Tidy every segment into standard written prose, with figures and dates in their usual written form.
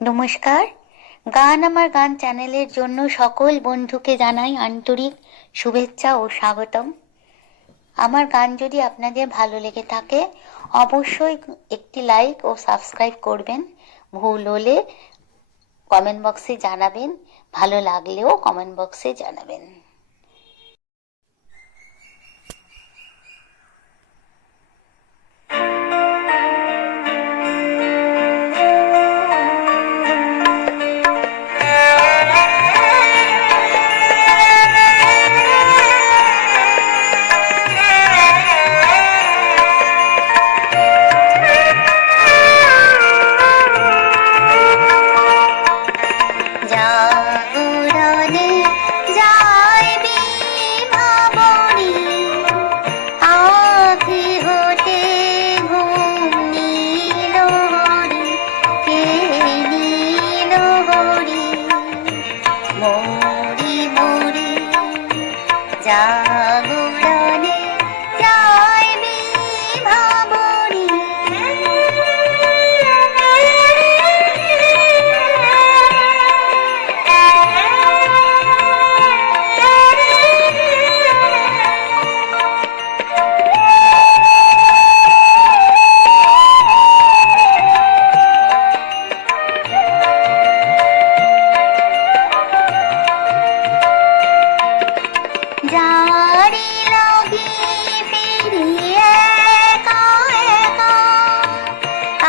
নমস্কার। গান আমার গান চ্যানেলের জন্য সকল বন্ধুকে জানাই আন্তরিক শুভেচ্ছা ও স্বাগতম। আমার গান যদি আপনাদের ভালো লেগে থাকে অবশ্যই একটি লাইক ও সাবস্ক্রাইব করবেন। ভুল হলে কমেন্ট বক্সে জানাবেন, ভালো লাগলেও কমেন্ট বক্সে জানাবেন। জাগরণে যাইবি ভাবরি, আঁখি হতে ঘুম নীল হরি, কে নীল হরি, মরি মরি জাগরণে যাইবি ভাবরি। যারি লাগি ফিরি একা একা,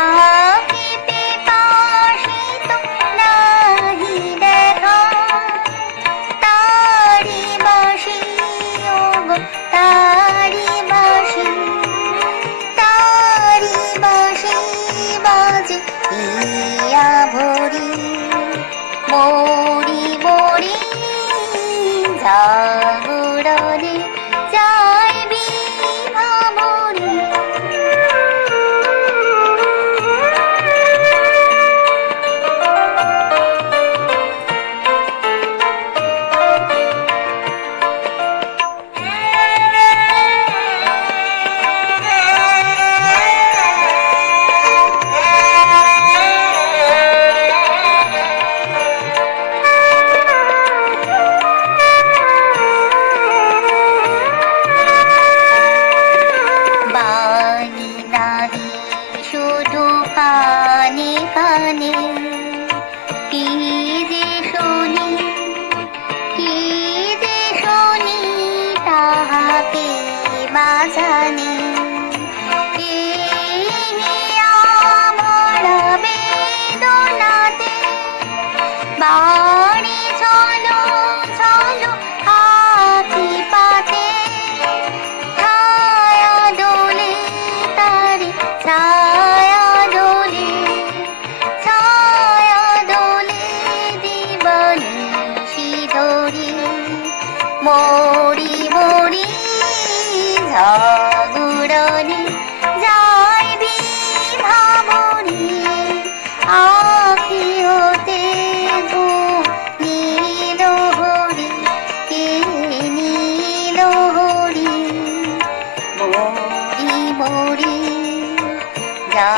আঁখি পিপাসিত নাহি দেখা, তারি বাঁশি ওগো তারি বাঁশি, তারি বাঁশি বাজে ইয়া ভরি, মরি মরি জাগরণে যাইবি ভাবরি। বাণী নাহি শুধু কানে কানে, কি যে শুনি, কি যে শুনি তাহাকে বা জানে। এই আমার বেদনাতে বাড়ি চলো চলো আঁখি পাতে, ছায়া দোলে তারি ছায়া দোলে, ছায়া দোলে দিবানিশি ধরি, মরি মরি জাগরণে যাইবি ভাবরি, আঁখি হতে ঘুম নীল হরি, কে নীল হরি, মরি মরি যা